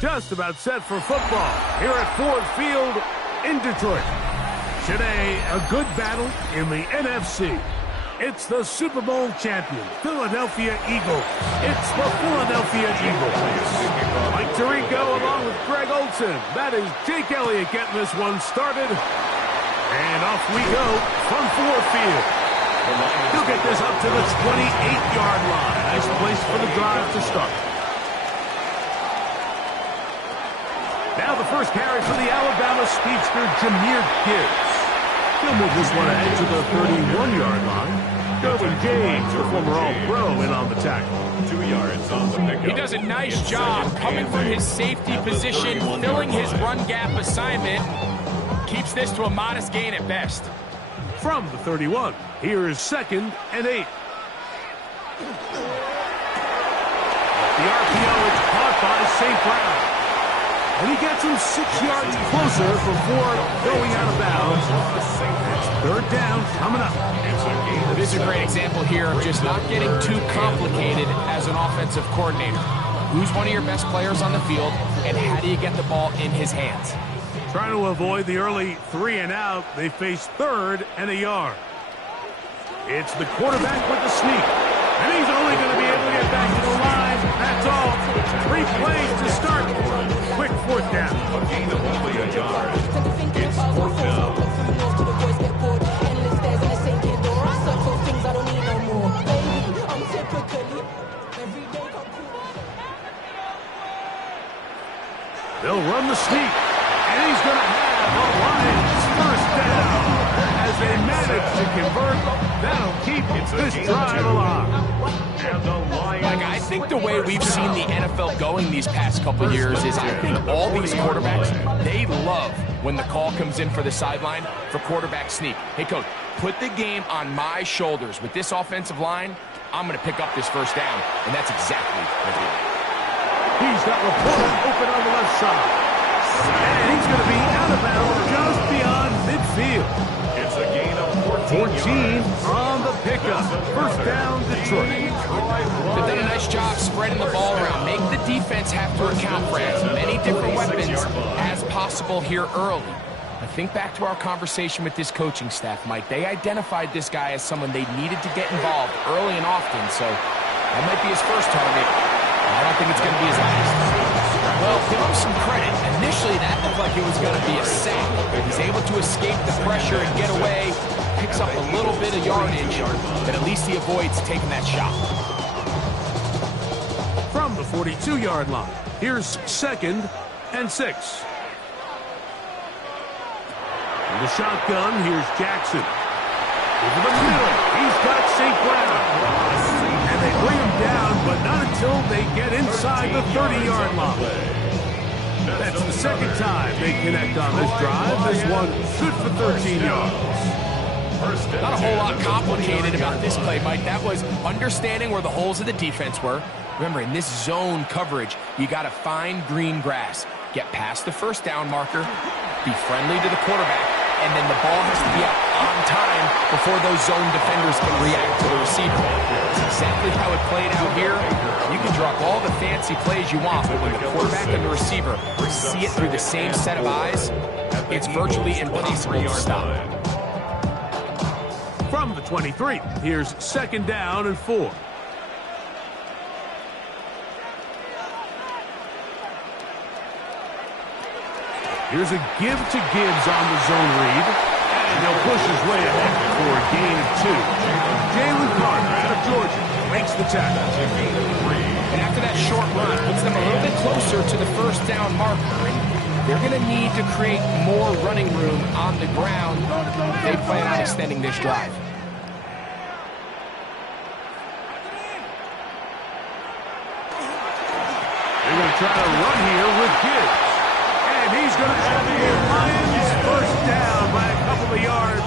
Just about set for football here at Ford Field in Detroit. Today, a good battle in the NFC. It's the Super Bowl champion, Philadelphia Eagles. It's the Philadelphia Eagles. Mike Tirico along with Greg Olsen. That is Jake Elliott getting this one started. And off we go from Ford Field. He'll get this up to the 28-yard line. Nice place for the drive to start. Now the first carry for the Alabama speedster, Jahmyr Gibbs. He'll move this one ahead to the 31-yard line. Derwin James, a former All-Pro, in on the tackle. 2 yards on the pickup. He does a nice job coming from his safety position, filling his run gap assignment. Keeps this to a modest gain at best. From the 31, here is 2nd and 8. The RPO is caught by St. Brown. And he gets him 6 yards closer before going out of bounds. That's 3rd down coming up. This is a great example here of just not getting too complicated as an offensive coordinator. Who's one of your best players on the field, and how do you get the ball in his hands? Trying to avoid the early 3 and out, they face 3rd and a yard. It's the quarterback with the sneak. And he's only going to be able to get back to the line. That's all. 3 plays to start. Quick 4th down. A gain of only a yard. It's 4th down. convert, that'll keep this drive alive. Like, I think the way we've seen the NFL going these past couple of years is I think all these quarterbacks, they love when the call comes in for the sideline for quarterback sneak. Hey, coach, put the game on my shoulders. With this offensive line, I'm going to pick up this first down, and that's exactly what they did. He's got Laporta open on the left side. And he's going to be out of bounds just beyond midfield. It's a gain of 14 on the pickup. First down, Detroit. They've done a nice job spreading the ball around. Make the defense have to account for as many different weapons as possible here early. I think back to our conversation with this coaching staff, Mike. They identified this guy as someone they needed to get involved early and often, so that might be his first target. I don't think it's going to be his last. Well, give him some credit. Initially, that looked like it was going to be a sack. He's able to escape the pressure and get away. Picks up a little bit of yardage, but at least he avoids taking that shot. From the 42-yard line, here's 2nd and 6. In the shotgun, here's Jackson. Over the middle, he's got St. Brown. And they bring him down, but not until they get inside the 30-yard line. That's the second time they connect on this drive. This one good for 13 yards. Not a whole lot complicated about this play, Mike. That was understanding where the holes of the defense were. Remember, in this zone coverage, you got to find green grass. Get past the first down marker, be friendly to the quarterback, and then the ball has to be out on time before those zone defenders can react to the receiver. That's exactly how it played out here. You can drop all the fancy plays you want, but when the quarterback and the receiver see it through the same set of eyes, it's virtually impossible to stop. From the 23, here's 2nd down and 4. Here's a give to Gibbs on the zone read. And he'll push his way ahead for a gain of 2. Jalen Carter out of Georgia makes the tackle. And after that short run, puts them a little bit closer to the first down marker. And they're going to need to create more running room on the ground if they plan on extending this drive. They're going to try to run here with Gibbs. And he's going to have the Lions first down by a couple of yards.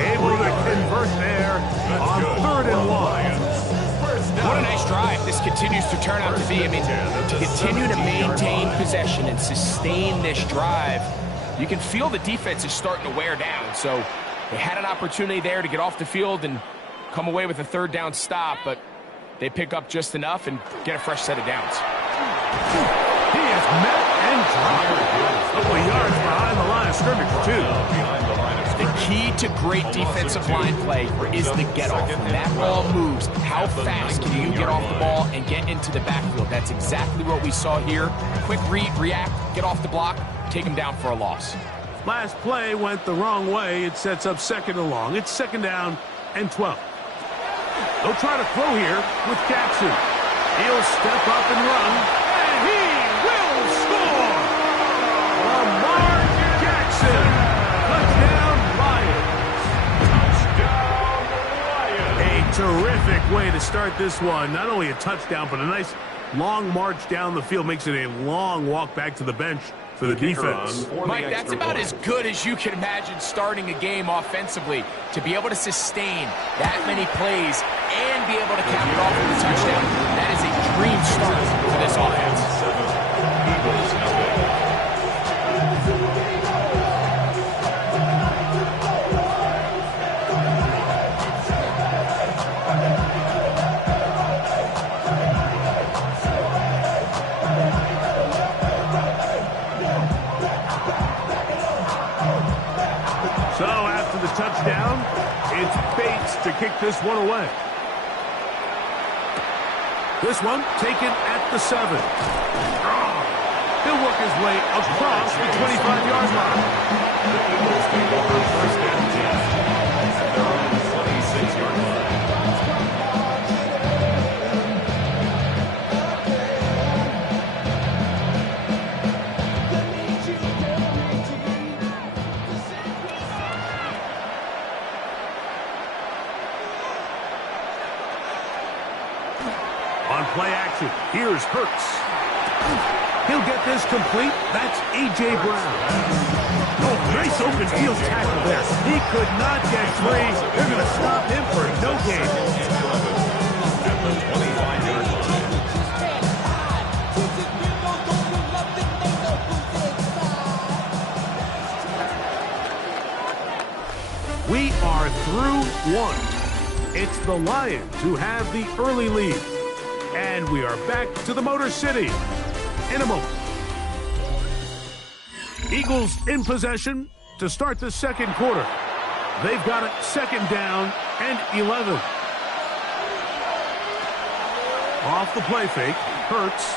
Able to convert there on 3rd and 1. What a nice drive this continues to turn out to be. I mean, to continue to maintain possession and sustain this drive, you can feel the defense is starting to wear down. So they had an opportunity there to get off the field and come away with a 3rd down stop, but they pick up just enough and get a fresh set of downs. He is met and dropped. A couple of yards behind the line of scrimmage, too. The key to great defensive line play is the get-off. When that ball moves, how fast can you get off the ball and get into the backfield? That's exactly what we saw here. Quick read, react, get off the block, take him down for a loss. Last play went the wrong way. It sets up 2nd and long. It's 2nd down and 12. They'll try to throw here with Jackson. He'll step up and run, and he will score! Lamar Jackson! Touchdown, Lions! A terrific way to start this one. Not only a touchdown, but a nice long march down the field. Makes it a long walk back to the bench for the defense. Mike, that's about as good as you can imagine starting a game offensively. To be able to sustain that many plays and be able to cap it off with a touchdown, that is a dream start for this offense. So after the touchdown, it's Bates to kick this one away. This one taken at the 7. He'll work his way across the 25-yard line. on play action. Here's Hurts. He'll get this complete. That's A.J. Brown. Oh, nice open field tackle there. He could not get free. They're going to stop him for no gain. At the 25-yard line. We are through one. It's the Lions who have the early lead. And we are back to the Motor City in a moment. Eagles in possession to start the second quarter. They've got it second down and 11. Off the play fake. Hurts.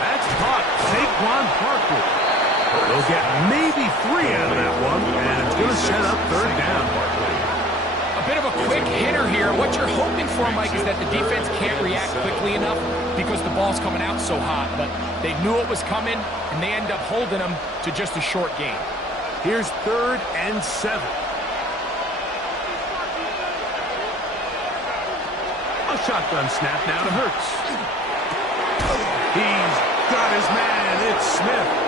That's caught. Saquon Barkley. They'll get maybe 3 out of that one, and it's going to set up third down. A bit of a quick hitter here. What you're hoping for, Mike, is that the defense can't react quickly enough because the ball's coming out so hot. But they knew it was coming, and they end up holding them to just a short gain. Here's 3rd and 7. A shotgun snap now to Hurts. He's got his man. It's Smith.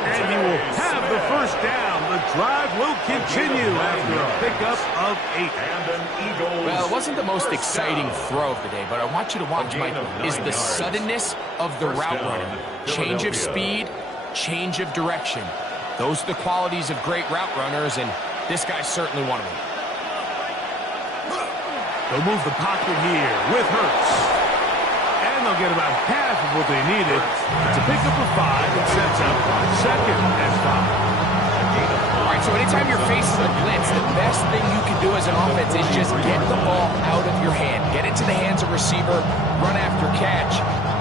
And he will have the first down. The drive will continue after a pickup of 8. Well, it wasn't the most exciting throw of the day, but I want you to watch, Mike, is the suddenness of the route running. Change of speed, change of direction. Those are the qualities of great route runners, and this guy's certainly one of them. They'll move the pocket here with Hurts. And they'll get about half of what they needed. It's a pickup of 5 and sets up 2nd and 5. All right, so anytime you're facing a blitz, the best thing you can do as an offense is just get the ball out of your hand. Get into the hands of receiver, run after catch.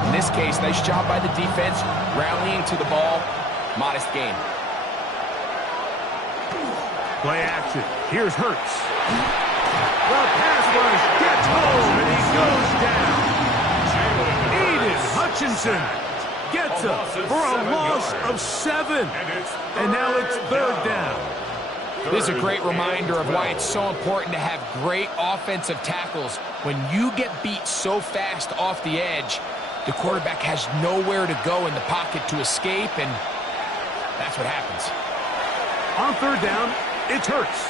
In this case, nice job by the defense, rallying to the ball. Modest gain. Play action. Here's Hurts. The pass rush gets home, and he goes down. Aiden Hutchinson gets up for a loss of 7. And now it's 3rd down. This is a great reminder of why it's so important to have great offensive tackles. When you get beat so fast off the edge, the quarterback has nowhere to go in the pocket to escape, and that's what happens. On 3rd down, it's Hurts.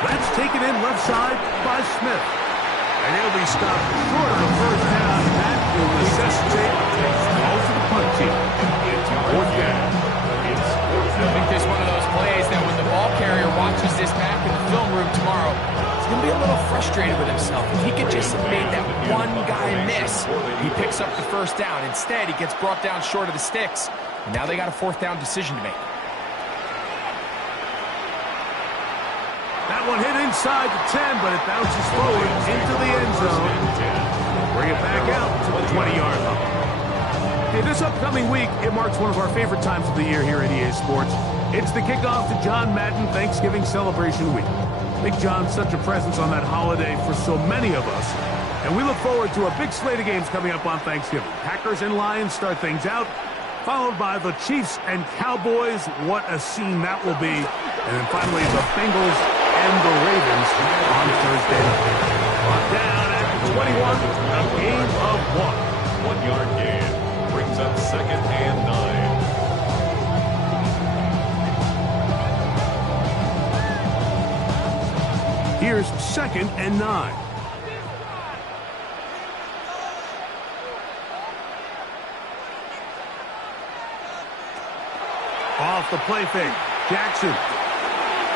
That's taken in left side by Smith. And he'll be stopped short of the first down. That will necessitate calls to the punt team. It's 4th down. I think this is one of those plays that when the ball carrier watches this back in the film room tomorrow, he's going to be a little frustrated with himself. If he could just have made that one guy miss, he picks up the first down. Instead, he gets brought down short of the sticks. And now they got a 4th down decision to make. That one hit inside the 10, but it bounces forward into the end zone. Bring it back out to the 20-yard line. Hey, this upcoming week, it marks one of our favorite times of the year here at EA Sports. It's the kickoff to John Madden Thanksgiving Celebration Week. Big John's such a presence on that holiday for so many of us. And we look forward to a big slate of games coming up on Thanksgiving. Packers and Lions start things out, followed by the Chiefs and Cowboys. What a scene that will be. And then finally, the Bengals and the Ravens on Thursday night. Brought down at 21, a game of 1. 1-yard gain brings up 2nd and 9. Here's 2nd and 9. Off the play fake. Jackson.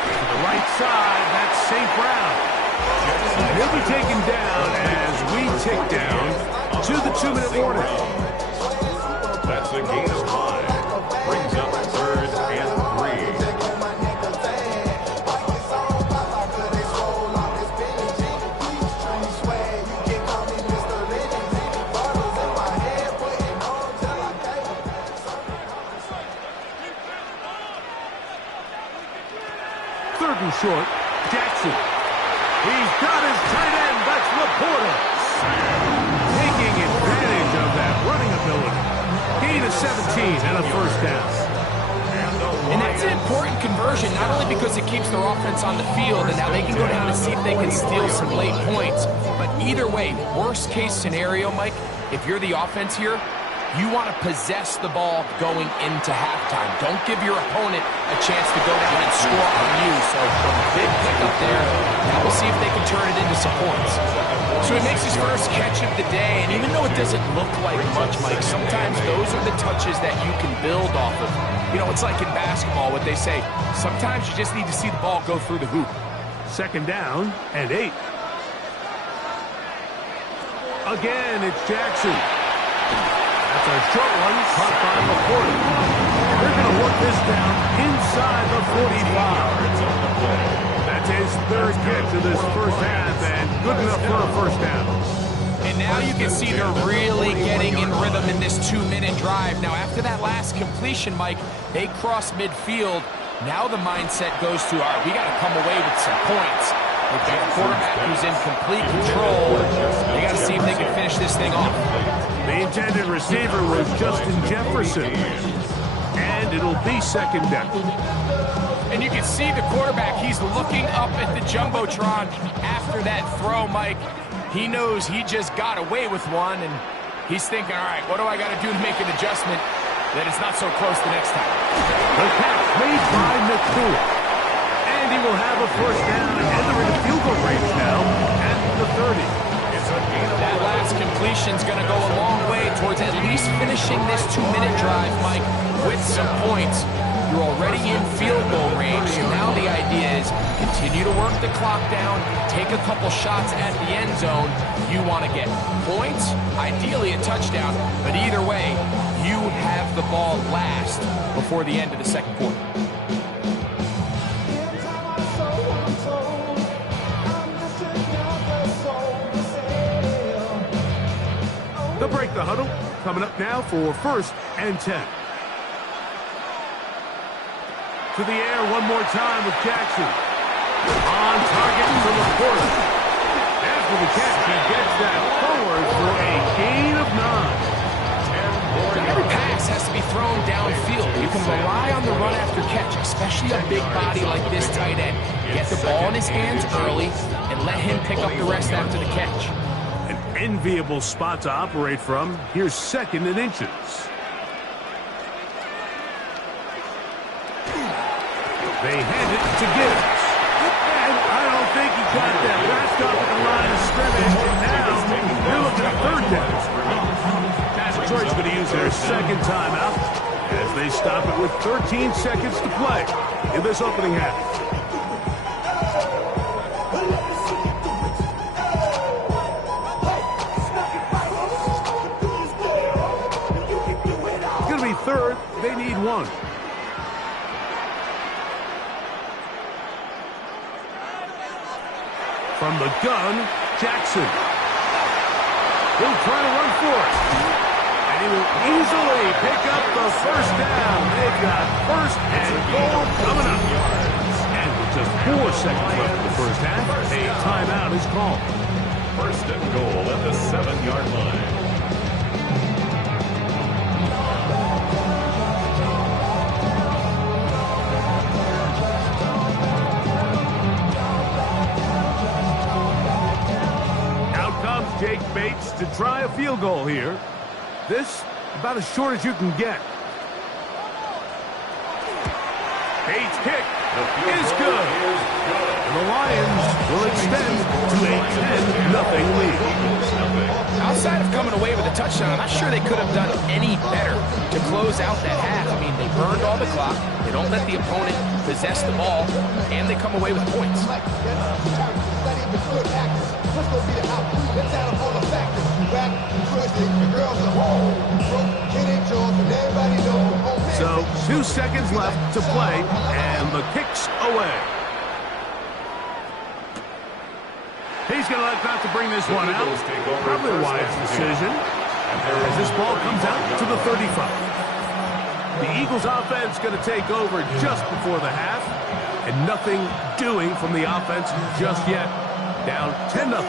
To the right side, that's St. Brown. He'll be taken down as we tick down to the 2-minute warning. That's a gain of 5. Brings up 3rd and 3. Third and short, Jackson. He's got his tight end. That's Laporta. Taking advantage of that running ability. Gain of 17 and a first down. And that's it. important conversion, not only because it keeps their offense on the field, and now they can go down and see if they can steal some late points. But either way, worst case scenario, Mike, if you're the offense here, you want to possess the ball going into halftime. Don't give your opponent a chance to go down and score on you. So big pickup there. Now we'll see if they can turn it into some points. So he makes his first catch of the day, and even though it doesn't look like much, Mike, sometimes those are the touches that you can build off of. You know, it's like in basketball, what they say, sometimes you just need to see the ball go through the hoop. Second down and 8. Again, it's Jackson. That's a short one, caught by LaPorta. They're going to work this down inside the 45. That's his third catch of this first half, and good enough for a first down. And now you can see they're really getting in rhythm in this 2-minute drive. Now, after that last completion, Mike, they cross midfield. Now the mindset goes to, all right, we got to come away with some points. They've got a quarterback who's in complete control. They got to see if they can finish this thing off. The intended receiver was Justin Jefferson. And it'll be second down. And you can see the quarterback, he's looking up at the Jumbotron after that throw, Mike. He knows he just got away with one, and he's thinking, all right, what do I got to do to make an adjustment that it's not so close the next time? The catch made by McCool. And he will have a first down, and they're in field goal range now at the 30. That last completion's going to go a long way towards at least finishing this 2-minute drive, Mike, with some points. You're already in field goal range, so now the idea is continue to work the clock down, take a couple shots at the end zone. You want to get points, ideally a touchdown, but either way, you have the ball last before the end of the second quarter. They'll break the huddle. Coming up now for first and 10. To the air one more time with Jackson. On target to LaPorta. After the catch, he gets that forward for a gain of 9. Not every pass has to be thrown downfield. You can rely on the run after catch, especially a big body like this tight end. Get the ball in his hands early and let him pick up the rest after the catch. An enviable spot to operate from. Here's second and inches. They hand it to Gibbs. And I don't think he got that. Wrapped up at the line of scrimmage. And now they're looking at third down. Detroit's going to use their second timeout as they stop it with 13 seconds to play in this opening half. It's going to be third. They need one. From the gun, Jackson. He'll try to run for it. And he will easily pick up the first down. They've got first and goal coming up. And with just 4 seconds left in the first half, a timeout is called. First and goal at the 7-yard line. Jake Bates to try a field goal here. This about as short as you can get. Bates' kick is good. And the Lions will extend to a 10-0 lead. Outside of coming away with a touchdown, I'm not sure they could have done any better to close out that half. I mean, they burned all the clock. They don't let the opponent possess the ball, and they come away with points. So 2 seconds left to play, and the kick's away. He's going to elect not to bring this one out. Probably a wise decision as this ball comes out to the 35. The Eagles offense going to take over just before the half, and nothing doing from the offense just yet. Down 10-0.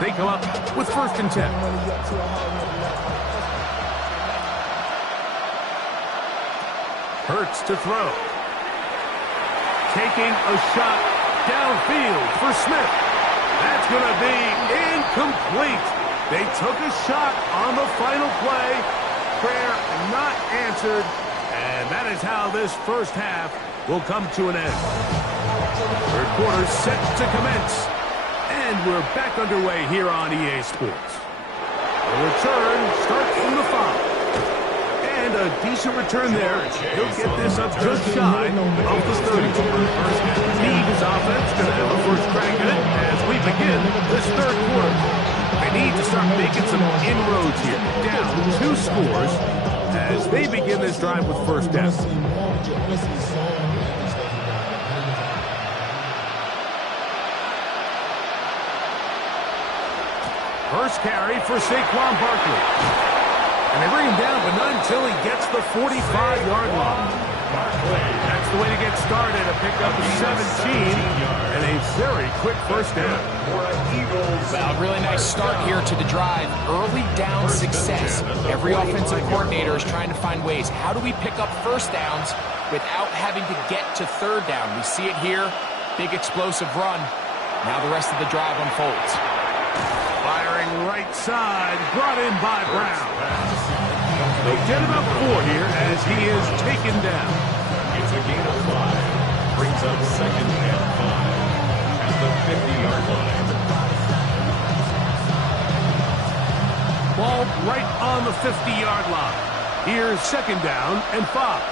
They come up with first and 10. Hurts to throw. taking a shot downfield for Smith. That's going to be incomplete. They took a shot on the final play. Prayer not answered. And that is how this first half will come to an end. Third quarter set to commence. And we're back underway here on EA Sports. The return starts from the 5. And a decent return there. He'll get this up just shy of the 30. Eagles offense going to have the first crack at it as we begin this third quarter. They need to start making some inroads here. Down 2 scores as they begin this drive with first down. First carry for Saquon Barkley. And they bring him down, but not until he gets the 45-yard line. That's the way to get started. A pickup of 17 and a very quick first down. Well, really nice start here to the drive. Early down success. Every offensive coordinator is trying to find ways. How do we pick up first downs without having to get to third down? We see it here. Big explosive run. Now the rest of the drive unfolds. Firing right side, brought in by Brown. They get him up 4 here as he is taken down. It's a gain of 5. Brings up 2nd and 5 at the 50-yard line. Ball right on the 50-yard line. Here's 2nd down and 5.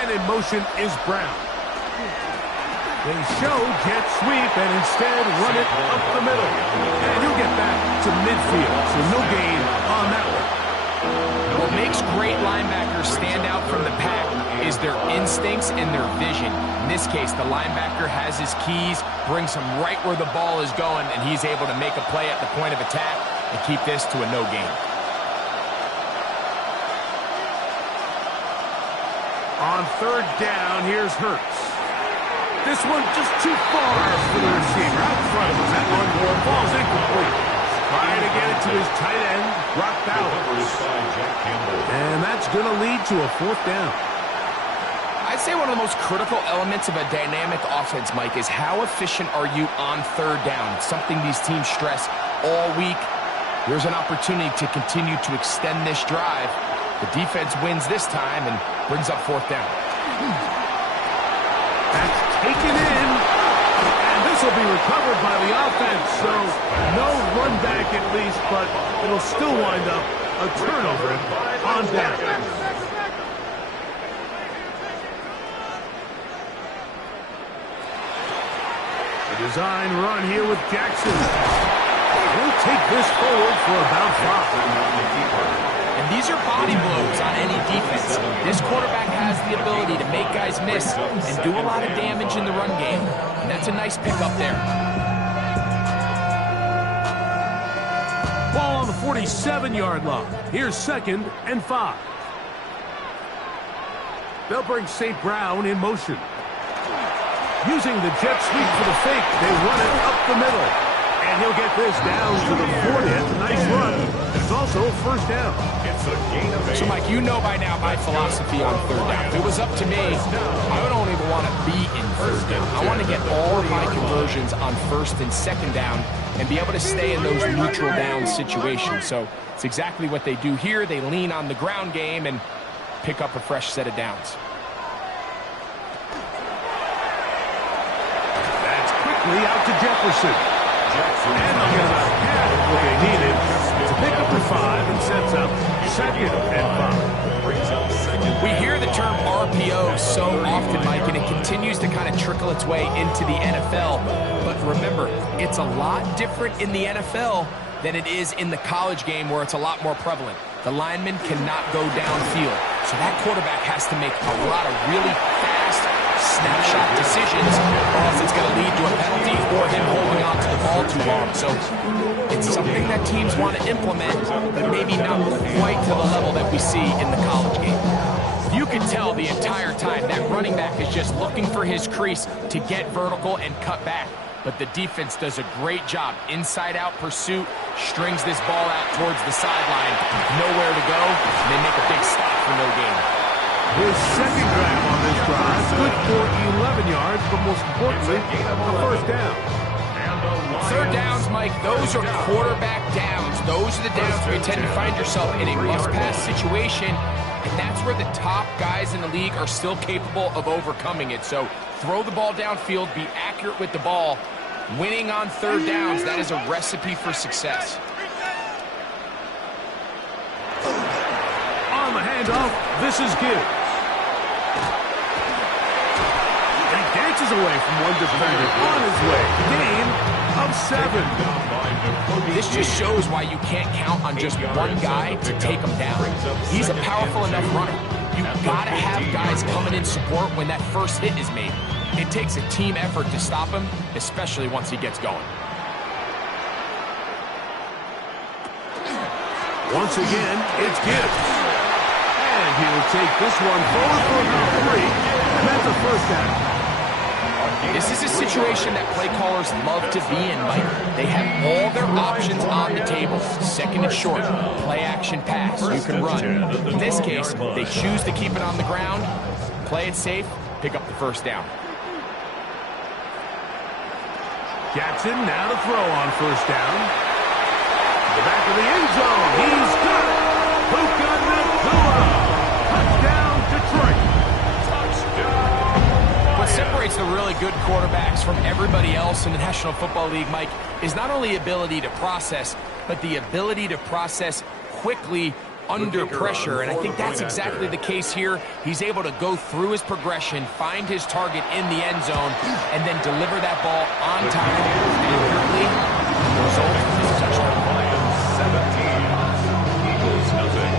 And in motion is Brown. They show jet sweep and instead run it up the middle. And he'll get back to midfield, so no gain on that one. What makes great linebackers stand out from the pack is their instincts and their vision. In this case, the linebacker has his keys, brings him right where the ball is going, and he's able to make a play at the point of attack and keep this to a no gain. On 3rd down, here's Hurts. This one just too far for the receiver. Out front, that one falls incomplete. Trying to get it to his tight end, Brock Bowers. And that's going to lead to a 4th down. I'd say one of the most critical elements of a dynamic offense, Mike, is how efficient are you on 3rd down? It's something these teams stress all week. Here's an opportunity to continue to extend this drive. The defense wins this time and brings up 4th down. That's taken in, and this will be recovered by the offense, so no run back at least, but it'll still wind up a turnover on down. The design run here with Jackson. He'll take this forward for about 5. And these are body blows on any defense. This quarterback has the ability to make guys miss and do a lot of damage in the run game. And that's a nice pickup there. Ball on the 47-yard line. Here's 2nd and 5. They'll bring St. Brown in motion. Using the jet sweep for the fake, they run it up the middle. And he'll get this down to the 40. It's a nice run. It's also a 1st down. It's a gain of 8. So, Mike, you know by now my philosophy on 3rd down. If it was up to me, I don't even want to be in 3rd down. I want to get all of my conversions on 1st and 2nd down and be able to stay in those neutral down situations. So it's exactly what they do here. They lean on the ground game and pick up a fresh set of downs. That's quickly out to Jefferson. And they'll get about half of what they needed to pick up the 5 and sets up 2nd and 5. We hear the term RPO so often, Mike, and it continues to kind of trickle its way into the NFL. But remember, it's a lot different in the NFL than it is in the college game where it's a lot more prevalent. The lineman cannot go downfield, so that quarterback has to make a lot of really fast snapshot decisions, or else it's going to lead to a penalty or him holding on to the ball too long. So it's something that teams want to implement, but maybe not quite to the level that we see in the college game. You can tell the entire time that running back is just looking for his crease to get vertical and cut back. But the defense does a great job. Inside-out pursuit, strings this ball out towards the sideline. Nowhere to go, and they make a big stop for no gain. His 2nd grab on this drive. Good for 11 yards, but most importantly, a first down. Third downs, Mike, those are quarterback downs. Those are the downs where you tend to find yourself in a must-pass situation, and that's where the top guys in the league are still capable of overcoming it. So throw the ball downfield, be accurate with the ball. Winning on third downs, that is a recipe for success. On the handoff, this is Gibbs. And he dances away from one defender on his way. Gain of 7. This just shows why you can't count on just one guy to take him down. He's a powerful enough runner. You've got to have guys coming in support when that first hit is made. It takes a team effort to stop him, especially once he gets going. Once again, it's Gibbs. And he'll take this one forward for about 3, and that's a first down. This is a situation that play callers love to be in, Mike. They have all their options on the table. Second and short, play action pass, you can run. In this case, they choose to keep it on the ground, play it safe, pick up the first down. Jackson now to throw on first down. To the back of the end zone. He's got it. Puka Nacua. Touchdown, Detroit. What separates the really good quarterbacks from everybody else in the National Football League, Mike, is not only ability to process, but the ability to process quickly under pressure, and I think that's exactly the case here. He's able to go through his progression, find his target in the end zone, and then deliver that ball on time accurately. The result is a touchdown. Lions 17, Eagles nothing.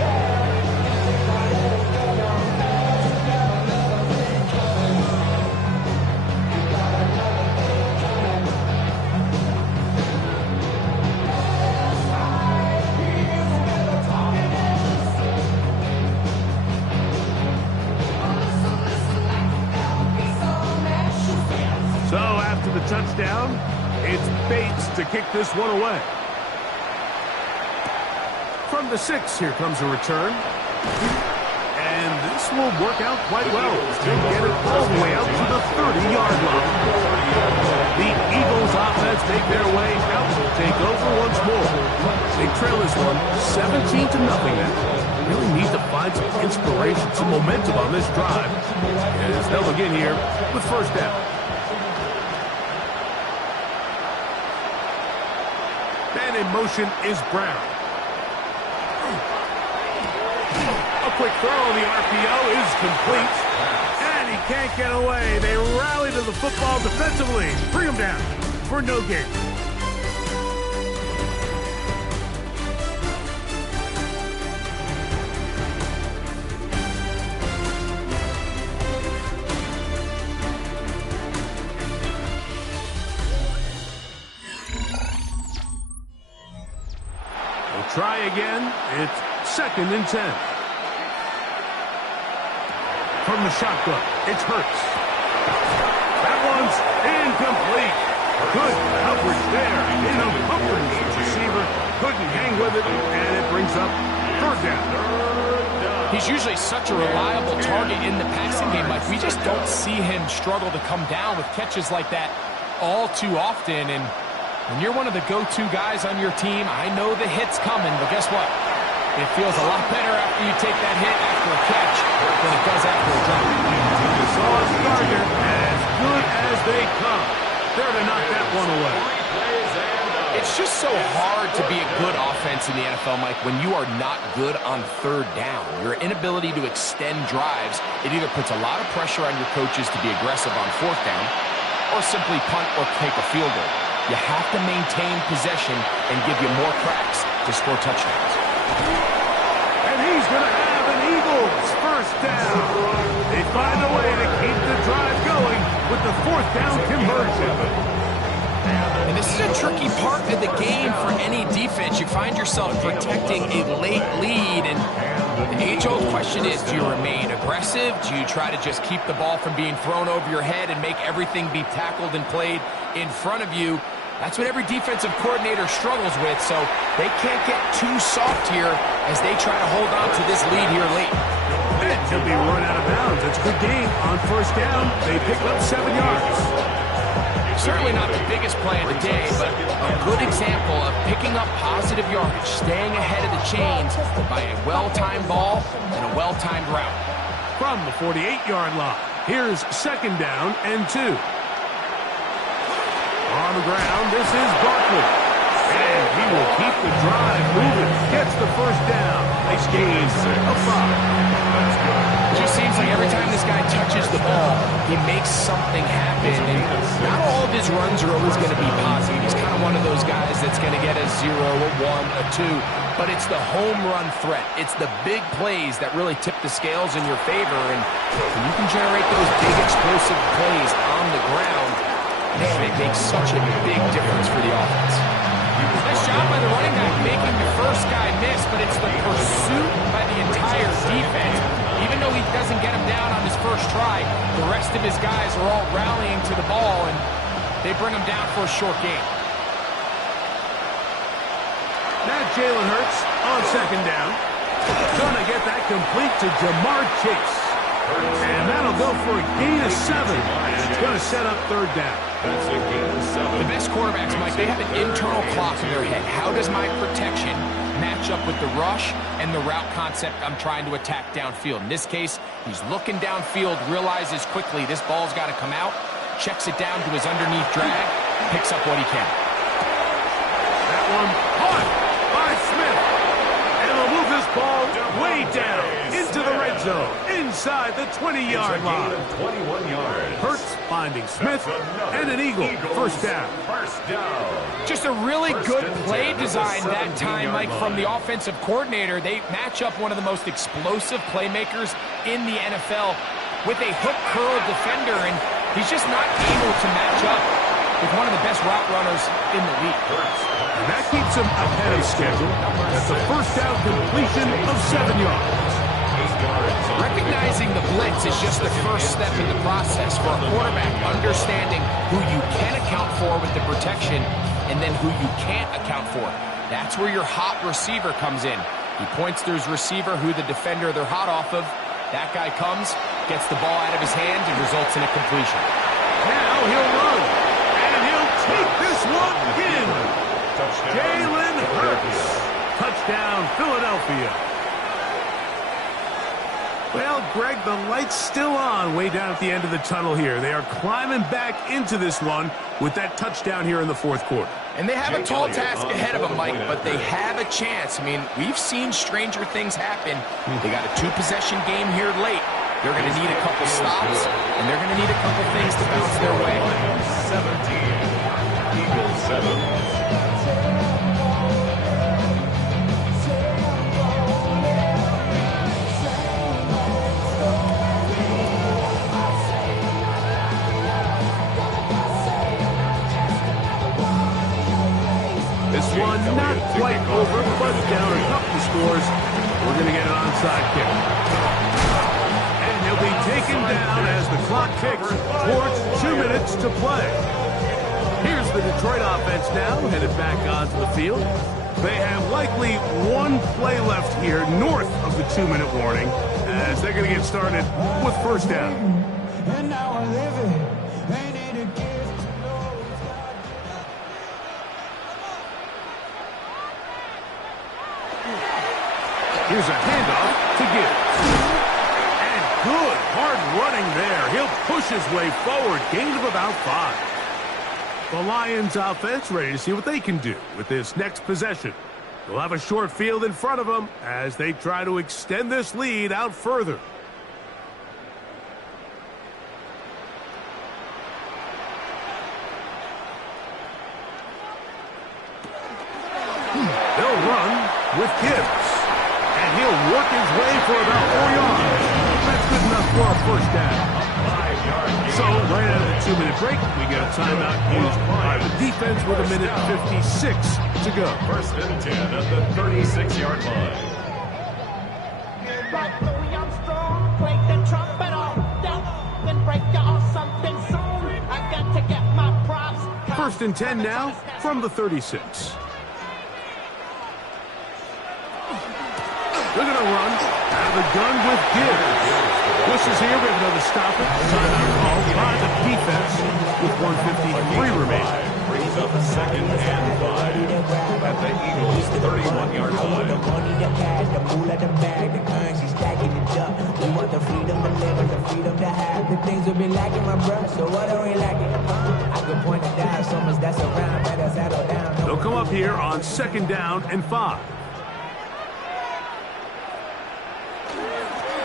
So after the touchdown, it's Bates to kick this one away. From the 6, here comes a return. And this will work out quite well. They'll get it all the way out to the 30-yard line. The Eagles offense make their way out to take over once more. They trail this one 17-0 now. Really need to find some inspiration, some momentum on this drive. As they'll begin here with first down. And in motion is Brown. A quick throw on the RPO is complete. And he can't get away. They rally to the football defensively. Bring him down for no gain. Try again. It's 2nd and 10. From the shotgun, it's Hurts. That one's incomplete. Good coverage there. In a coverage receiver couldn't hang with it, and it brings up third down. He's usually such a reliable target in the passing game. Like, we just don't see him struggle to come down with catches like that all too often. And when you're one of the go-to guys on your team, I know the hit's coming, but guess what? It feels a lot better after you take that hit after a catch than it does after a drop. You saw Gardner as good as they come. There to knock that one away. It's just so hard to be a good offense in the NFL, Mike, when you are not good on third down. Your inability to extend drives, it either puts a lot of pressure on your coaches to be aggressive on fourth down or simply punt or take a field goal. You have to maintain possession and give you more cracks to score touchdowns. And he's going to have an Eagles first down. They find a way to keep the drive going with the 4th down conversion. And this is a tricky part of the game for any defense. You find yourself protecting a late lead, and the age-old question is, do you remain aggressive? Do you try to just keep the ball from being thrown over your head and make everything be tackled and played in front of you? That's what every defensive coordinator struggles with, so they can't get too soft here as they try to hold on to this lead here late. And he'll be run out of bounds. It's a good game on first down. They pick up 7 yards. Certainly not the biggest play of the day, but a good example of picking up positive yardage, staying ahead of the chains by a well-timed ball and a well-timed route. From the 48-yard line, here's second down and 2. On the ground, this is Barkley. And he will keep the drive moving. Gets the first down. Nice gain of 5. That's good. It just seems like every time this guy touches the ball, he makes something happen. And not all of his runs are always going to be positive. He's kind of one of those guys that's going to get a 0, a 1, a 2. But it's the home run threat. It's the big plays that really tip the scales in your favor. And when you can generate those big explosive plays on the ground, man, it makes such a big difference for the offense. Nice job by the running back making the first guy miss, but it's the pursuit by the entire defense. Even though he doesn't get him down on his first try, the rest of his guys are all rallying to the ball, and they bring him down for a short gain. Now Jalen Hurts on second down. Gonna get that complete to Jamar Chase. And that'll go for a gain of 7. And it's going to set up third down. That's a gain of 7. The best quarterbacks, Mike, they have an internal clock in their head. How does my protection match up with the rush and the route concept I'm trying to attack downfield? In this case, he's looking downfield, realizes quickly this ball's got to come out, checks it down to his underneath drag, picks up what he can. That one caught by Smith. And he'll move this ball way down into the red zone, inside the 20-yard line. 21 yards. Hurts finding Smith, and an Eagle. First down. First down. Just a really good play design that time, Mike, from the offensive coordinator. They match up one of the most explosive playmakers in the NFL with a hook curl defender, and he's just not able to match up with one of the best route runners in the league. And that keeps him ahead of schedule. That's a first down completion of 7 yards. Recognizing the blitz is just the first step in the process for a quarterback, understanding who you can account for with the protection and then who you can't account for. That's where your hot receiver comes in. He points to his receiver, who the defender they're hot off of. That guy comes, gets the ball out of his hand, and results in a completion. Now he'll run, and he'll take this one in. Jalen Hurts. Touchdown, Philadelphia. Well, Greg, the light's still on way down at the end of the tunnel here. They are climbing back into this one with that touchdown here in the fourth quarter. And they have a tall task ahead of them, Mike, but they have a chance. I mean, we've seen stranger things happen. They got a 2-possession game here late. They're going to need a couple stops, and they're going to need a couple things to bounce their way. 17. Eagles 7. This one not quite over, but down a couple scores. We're going to get an onside kick. And he'll be taken down as the clock ticks towards 2 minutes to play. Here's the Detroit offense now, headed back onto the field. They have likely one play left here north of the 2-minute warning as they're going to get started with first down. And now I live it. They need a gift. Here's a handoff to Gibbs. And good, hard running there. He'll push his way forward. Gain of about 5. The Lions offense ready to see what they can do with this next possession. They'll have a short field in front of them as they try to extend this lead out further. They'll run with Gibbs. And he'll work his way for about 4 yards. That's good enough for a first down. So, right out of the 2-minute break, we get a timeout used by the defense with 1:56 to go. First and 10 at the 36-yard line. Right, Louis Armstrong, play the trumpet off, then break you off something soon. I got to get my props. First and 10 now from the 36. They're going to run out of the gun with Gibbs. Bushes here, we have another stopper. Timeout called by the defense with 1:53 remaining. Brings up second and 5 at the Eagles' 31-yard line. The money, the cash, the moolah, the bag, the currency stacking it up. We want the freedom to live and the freedom to have. The things we've been lacking, my bruh, so what are we lacking? I could point it down, so much that's around, better settle down. They'll come up here on 2nd down and 5.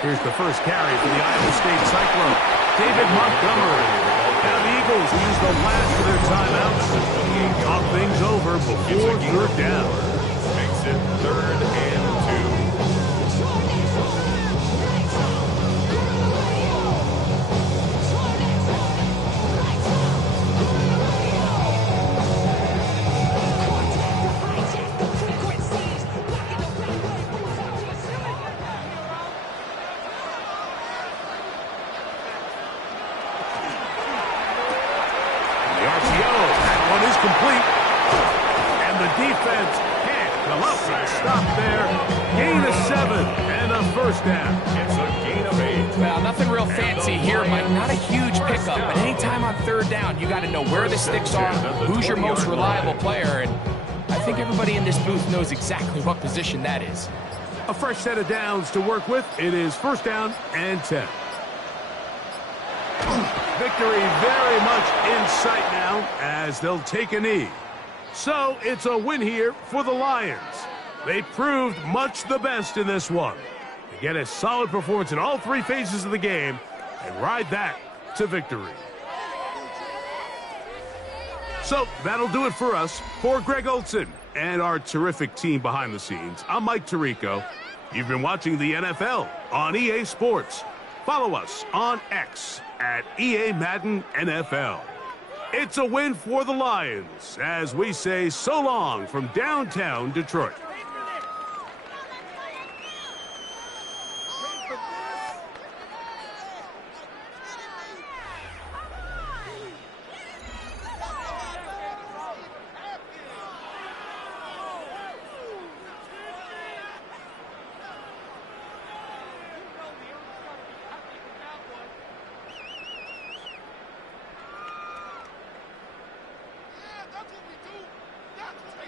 Here's the first carry for the Iowa State Cyclone. David Montgomery. Now the Eagles use the last of their timeouts. Talk things over before 3rd down. Makes it 3rd and 2. Complete. And the defense can't come up with a stop there. Gain of 7 and a 1st down. It's a gain of 8. Well, nothing real fancy here, Mike. Not a huge pickup, but anytime on 3rd down, you got to know where the sticks are, who's your most reliable player, and I think everybody in this booth knows exactly what position that is. A fresh set of downs to work with. It is 1st down and 10. Victory very much in sight now as they'll take a knee. So it's a win here for the Lions. They proved much the best in this one. They get a solid performance in all 3 phases of the game and ride that to victory. So that'll do it for us. For Greg Olson and our terrific team behind the scenes, I'm Mike Tirico. You've been watching the NFL on EA Sports. Follow us on X at EA Madden NFL. It's a win for the Lions as we say so long from downtown Detroit. That's what we do. That's what